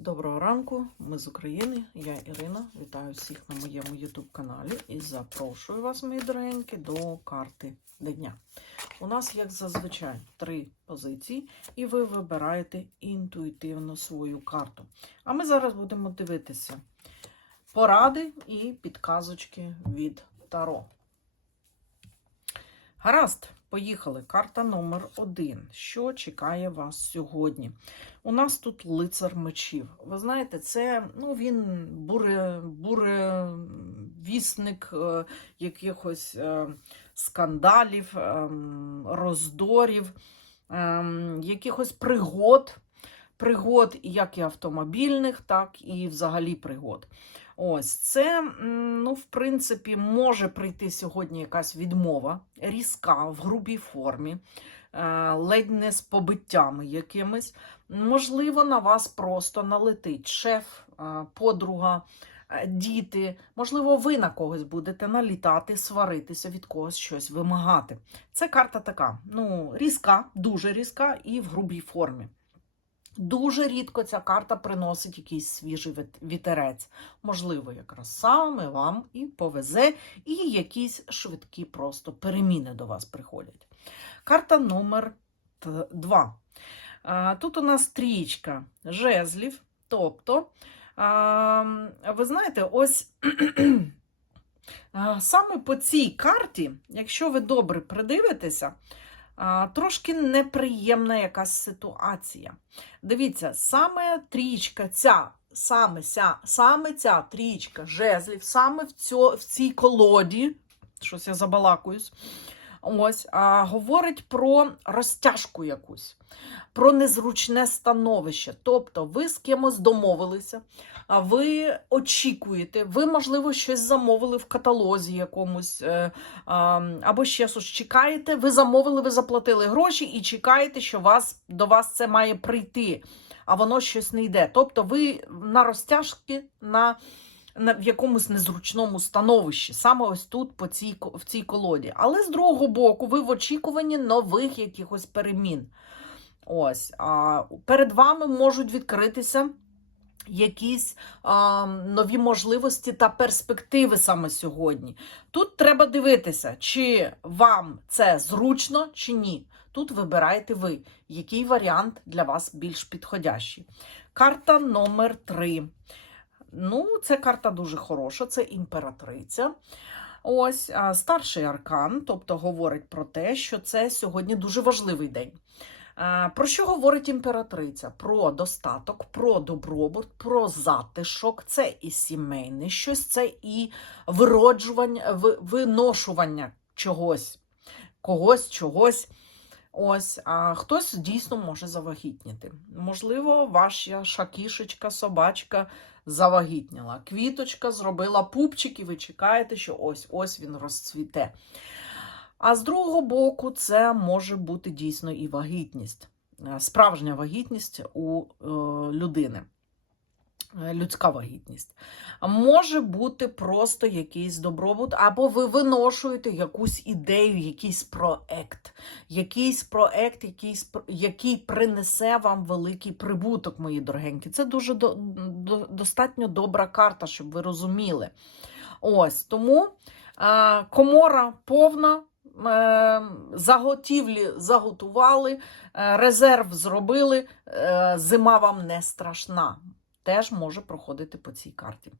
Доброго ранку, ми з України. Я Ірина. Вітаю всіх на моєму YouTube каналі і запрошую вас, мої дорогенькі, до карти дня. У нас, як зазвичай, три позиції, і ви вибираєте інтуїтивно свою карту. А ми зараз будемо дивитися поради і підказочки від Таро. Гаразд, поїхали. Карта номер один. Що чекає вас сьогодні? У нас тут лицар мечів. Ви знаєте, це ну, він буре, буре вісник е, якихось е, скандалів, е, роздорів, е, якихось пригод. Пригод, як і автомобільних, так і взагалі пригод. Ось це, ну, в принципі, може прийти сьогодні якась відмова, різка в грубій формі, е, ледь не з побиттями якимись. Можливо, на вас просто налетить шеф, е, подруга, е, діти. Можливо, ви на когось будете налітати, сваритися, від когось щось вимагати. Це карта така, ну, різка, дуже різка і в грубій формі. Дуже рідко ця карта приносить якийсь свіжий вітерець. Можливо, якраз саме вам і повезе, і якісь швидкі просто переміни до вас приходять. Карта номер 2. Тут у нас трієчка жезлів. Тобто, ви знаєте, ось саме по цій карті, якщо ви добре придивитеся, трошки неприємна якась ситуація. Дивіться, саме трічка ця, саме ця, саме ця трічка жезлів, саме в, цьо, в цій колоді, щось я забалакуюсь, ось, а, говорить про розтяжку якусь, про незручне становище. Тобто ви з кимось домовилися, а ви очікуєте, ви, можливо, щось замовили в каталозі якомусь, е, або ще щось чекаєте, ви замовили, ви заплатили гроші і чекаєте, що вас, до вас це має прийти, а воно щось не йде. Тобто ви на розтяжки, на в якомусь незручному становищі, саме ось тут, по цій, в цій колоді. Але з другого боку, ви в очікуванні нових якихось перемін. Ось, а перед вами можуть відкритися якісь а, нові можливості та перспективи саме сьогодні. Тут треба дивитися, чи вам це зручно, чи ні. Тут вибираєте ви, який варіант для вас більш підходящий. Карта номер 3. Ну, це карта дуже хороша, це імператриця. Ось старший аркан, тобто говорить про те, що це сьогодні дуже важливий день. Про що говорить імператриця? Про достаток, про добробут, про затишок. Це і сімейне щось, це і вироджування, виношування чогось, когось, чогось. Ось, а хтось дійсно може завагітніти. Можливо, ваша шакішечка, собачка завагітніла. Квіточка зробила пупчик, і ви чекаєте, що ось ось він розцвіте. А з другого боку, це може бути дійсно і вагітність, Е, справжня вагітність у е, людини. Е, Людська вагітність. Може бути просто якийсь добробут, або ви виношуєте якусь ідею, якийсь проект, якийсь проект, якийсь, який принесе вам великий прибуток, мої дорогенькі. Це дуже до, до, достатньо добра карта, щоб ви розуміли. Ось тому е, комора повна. е, Заготівлі заготували, резерв зробили, зима вам не страшна. Теж може проходити по цій карті.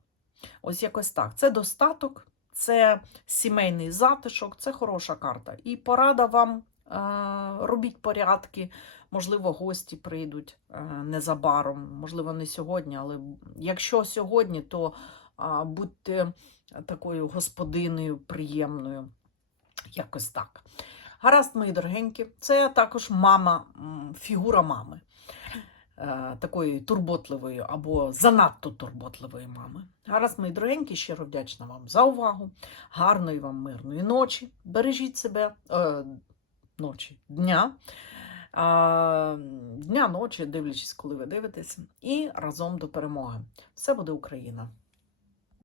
Ось якось так. Це достаток, це сімейний затишок, це хороша карта. І порада вам е, робіть порядки. Можливо, гості прийдуть е, незабаром, можливо, не сьогодні, але якщо сьогодні, то будьте такою господиною приємною. Якось так. Гаразд, мої дорогенькі, це також мама, фігура мами. Е, Такої турботливої або занадто турботливої мами. Гаразд, мої дорогенькі, щиро вдячна вам за увагу. Гарної вам мирної ночі. Бережіть себе е, ночі, дня. А, дня, ночі, дивлячись, коли ви дивитесь. І разом до перемоги. Все буде Україна!